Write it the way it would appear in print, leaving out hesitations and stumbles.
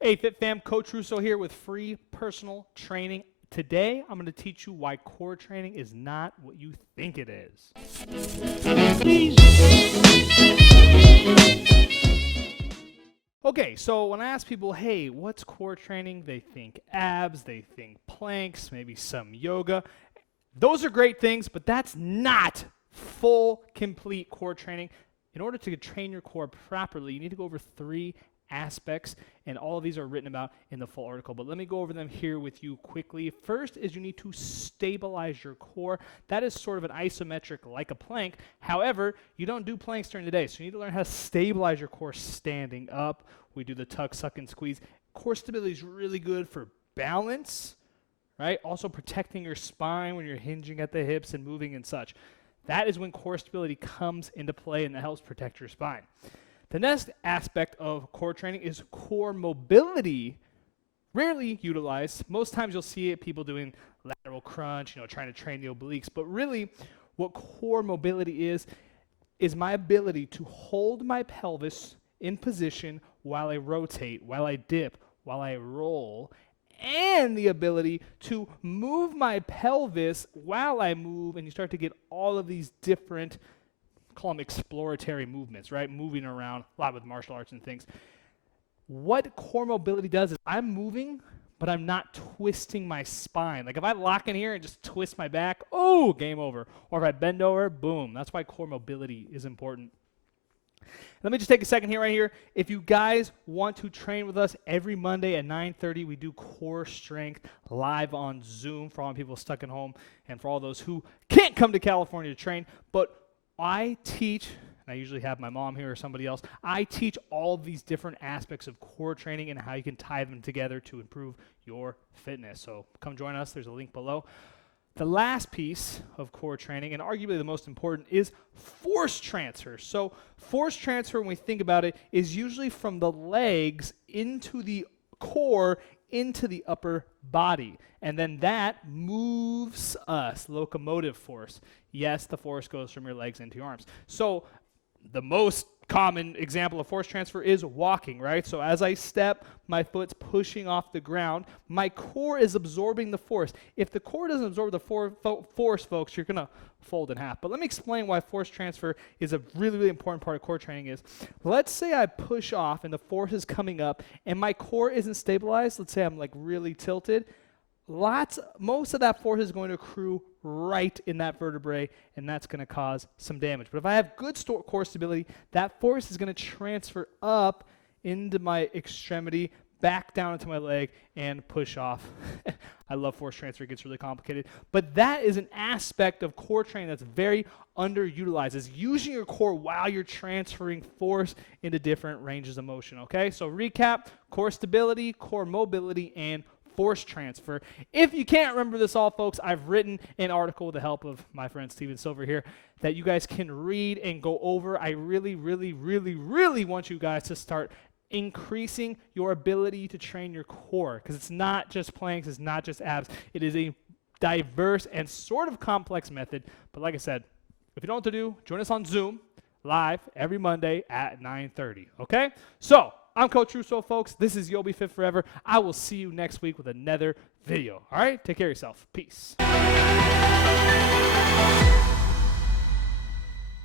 Hey, Fit Fam, Coach Russo here with free personal training. Today, I'm going to teach you why core training is not what you think it is. Okay, so when I ask people, hey, what's core training? They think abs, they think planks, maybe some yoga. Those are great things, but that's not full, complete core training. In order to train your core properly, you need to go over 3 aspects, and all of these are written about in the full article, but let me go over them here with you quickly. First is you need to stabilize your core. That is sort of an isometric like a plank. However, you don't do planks during the day, so you need to learn how to stabilize your core standing up. We do the tuck, suck, and squeeze. Core stability is really good for balance, right? Also protecting your spine when you're hinging at the hips and moving and such. That is when core stability comes into play, and that helps protect your spine. The next aspect of core training is core mobility. Rarely utilized. Most times you'll see it, people doing lateral crunch, trying to train the obliques. But really, what core mobility is my ability to hold my pelvis in position while I rotate, while I dip, while I roll, and the ability to move my pelvis while I move, and you start to get all of these different, call them exploratory movements, right? Moving around, a lot with martial arts and things. What core mobility does is I'm moving, but I'm not twisting my spine. Like if I lock in here and just twist my back, oh, game over. Or if I bend over, boom. That's why core mobility is important. Let me just take a second here, right here. If you guys want to train with us every Monday at 9:30, we do core strength live on Zoom for all people stuck at home and for all those who can't come to California to train. But I teach, and I usually have my mom here or somebody else, I teach all of these different aspects of core training and how you can tie them together to improve your fitness. So come join us. There's a link below. The last piece of core training, and arguably the most important, is force transfer. So force transfer, when we think about it, is usually from the legs into the core, into the upper body. And then that moves us, locomotive force. Yes, the force goes from your legs into your arms. So the most common example of force transfer is walking, right? So as I step, my foot's pushing off the ground. My core is absorbing the force. If the core doesn't absorb the force, folks, you're going to fold in half. But let me explain why force transfer is a really, really important part of core training is. Let's say I push off and the force is coming up and my core isn't stabilized. Let's say I'm like really tilted. Most of that force is going to accrue right in that vertebrae, and that's going to cause some damage. But if I have good core stability, that force is going to transfer up into my extremity, back down into my leg, and push off. I love force transfer. It gets really complicated. But that is an aspect of core training that's very underutilized, is using your core while you're transferring force into different ranges of motion, okay? So recap, core stability, core mobility, and force transfer. If you can't remember this all, folks, I've written an article with the help of my friend Steven Silver here that you guys can read and go over. I really, really, really, really want you guys to start increasing your ability to train your core, because it's not just planks, it's not just abs. It is a diverse and sort of complex method. But like I said, if you don't know what to do, join us on Zoom live every Monday at 9:30. Okay? So I'm Coach Russo, folks. This is You'll Be Fit Forever. I will see you next week with another video. All right? Take care of yourself. Peace.